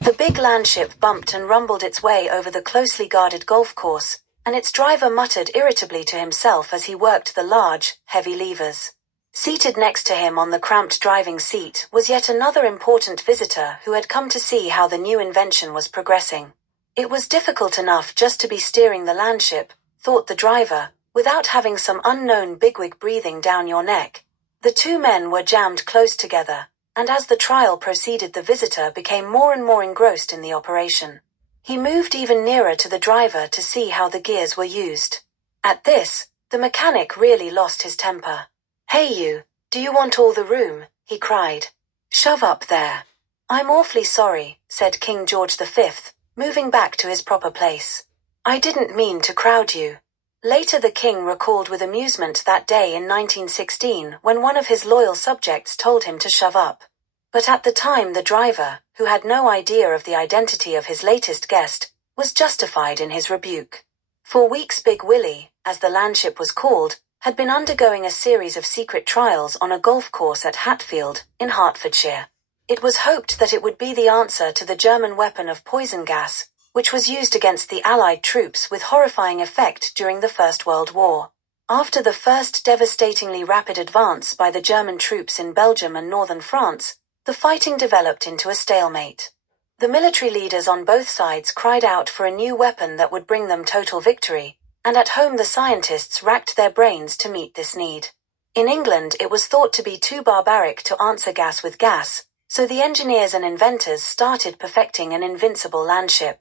The big landship bumped and rumbled its way over the closely guarded golf course, and its driver muttered irritably to himself as he worked the large, heavy levers. Seated next to him on the cramped driving seat was yet another important visitor who had come to see how the new invention was progressing. It was difficult enough just to be steering the landship, thought the driver, without having some unknown bigwig breathing down your neck. The two men were jammed close together, and as the trial proceeded the visitor became more and more engrossed in the operation. He moved even nearer to the driver to see how the gears were used. At this, the mechanic really lost his temper. "Hey you, do you want all the room?" he cried. "Shove up there." "I'm awfully sorry," said King George V, moving back to his proper place. "I didn't mean to crowd you." Later the king recalled with amusement that day in 1916 when one of his loyal subjects told him to shove up. But at the time the driver, who had no idea of the identity of his latest guest, was justified in his rebuke. For weeks Big Willie, as the landship was called, had been undergoing a series of secret trials on a golf course at Hatfield, in Hertfordshire. It was hoped that it would be the answer to the German weapon of poison gas, which was used against the Allied troops with horrifying effect during the First World War. After the first devastatingly rapid advance by the German troops in Belgium and northern France, the fighting developed into a stalemate. The military leaders on both sides cried out for a new weapon that would bring them total victory, and at home the scientists racked their brains to meet this need. In England it was thought to be too barbaric to answer gas with gas, so the engineers and inventors started perfecting an invincible landship.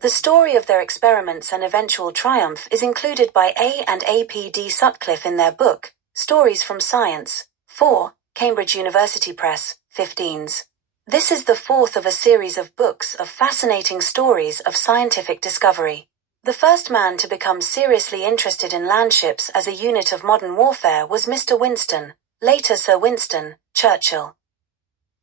The story of their experiments and eventual triumph is included by A. and A.P.D. Sutcliffe in their book, Stories from Science, 4, Cambridge University Press, 15s. This is the fourth of a series of books of fascinating stories of scientific discovery. The first man to become seriously interested in landships as a unit of modern warfare was Mr. Winston, later Sir Winston, Churchill.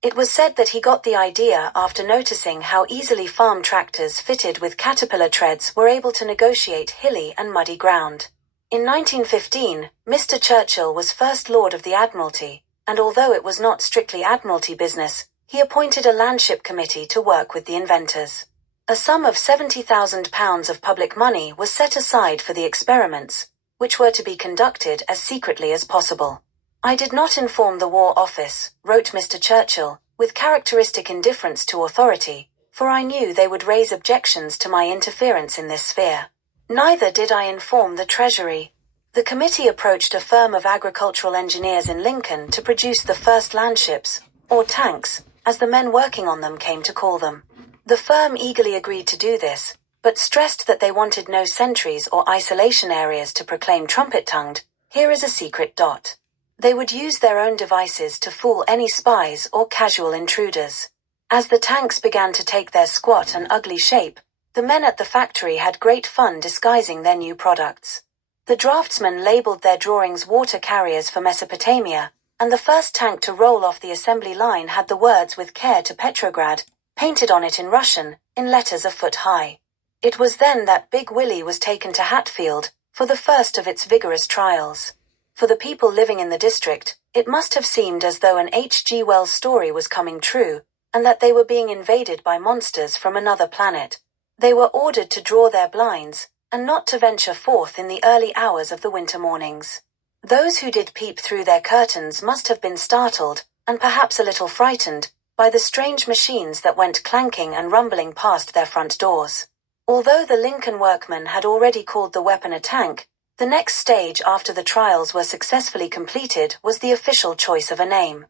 It was said that he got the idea after noticing how easily farm tractors fitted with caterpillar treads were able to negotiate hilly and muddy ground. In 1915, Mr. Churchill was First Lord of the Admiralty, and although it was not strictly Admiralty business, he appointed a landship committee to work with the inventors. A sum of £70,000 of public money was set aside for the experiments, which were to be conducted as secretly as possible. "I did not inform the War Office," wrote Mr. Churchill, with characteristic indifference to authority, "for I knew they would raise objections to my interference in this sphere. Neither did I inform the Treasury." The committee approached a firm of agricultural engineers in Lincoln to produce the first landships, or tanks, as the men working on them came to call them. The firm eagerly agreed to do this, but stressed that they wanted no sentries or isolation areas to proclaim trumpet-tongued, "Here is a secret dot." They would use their own devices to fool any spies or casual intruders. As the tanks began to take their squat and ugly shape, the men at the factory had great fun disguising their new products. The draftsmen labeled their drawings water carriers for Mesopotamia, and the first tank to roll off the assembly line had the words "With care to Petrograd" painted on it in Russian, in letters a foot high. It was then that Big Willie was taken to Hatfield, for the first of its vigorous trials. For the people living in the district, it must have seemed as though an H.G. Wells story was coming true, and that they were being invaded by monsters from another planet. They were ordered to draw their blinds, and not to venture forth in the early hours of the winter mornings. Those who did peep through their curtains must have been startled, and perhaps a little frightened, by the strange machines that went clanking and rumbling past their front doors. Although the Lincoln workmen had already called the weapon a tank, the next stage after the trials were successfully completed was the official choice of a name.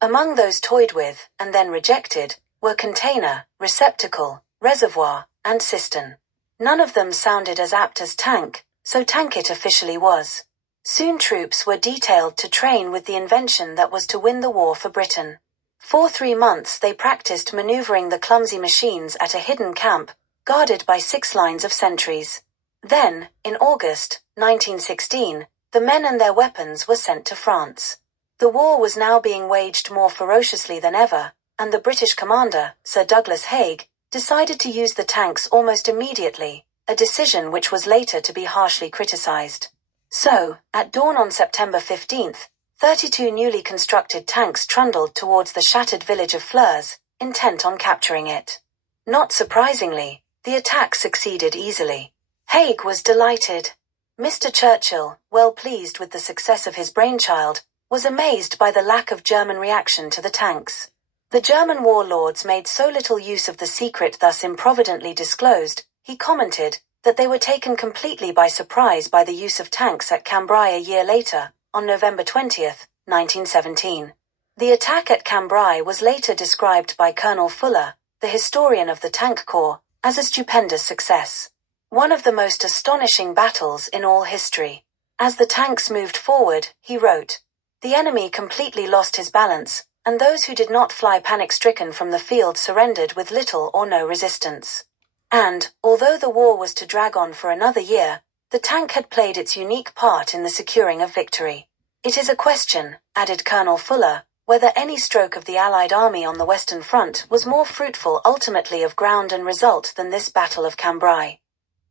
Among those toyed with, and then rejected, were container, receptacle, reservoir, and cistern. None of them sounded as apt as tank, so tank it officially was. Soon troops were detailed to train with the invention that was to win the war for Britain. For 3 months they practiced maneuvering the clumsy machines at a hidden camp, guarded by 6 lines of sentries. Then, in August 1916, the men and their weapons were sent to France. The war was now being waged more ferociously than ever, and the British commander, Sir Douglas Haig, decided to use the tanks almost immediately, a decision which was later to be harshly criticized. So, at dawn on September 15th, 32 newly constructed tanks trundled towards the shattered village of Flers, intent on capturing it. Not surprisingly, the attack succeeded easily. Haig was delighted. Mr. Churchill, well pleased with the success of his brainchild, was amazed by the lack of German reaction to the tanks. The German warlords made so little use of the secret thus improvidently disclosed, he commented, that they were taken completely by surprise by the use of tanks at Cambrai a year later, on November 20, 1917. The attack at Cambrai was later described by Colonel Fuller, the historian of the Tank Corps, as a stupendous success. One of the most astonishing battles in all history. As the tanks moved forward, he wrote, the enemy completely lost his balance, and those who did not fly panic-stricken from the field surrendered with little or no resistance. And, although the war was to drag on for another year, the tank had played its unique part in the securing of victory. It is a question, added Colonel Fuller, whether any stroke of the Allied army on the Western Front was more fruitful ultimately of ground and result than this Battle of Cambrai.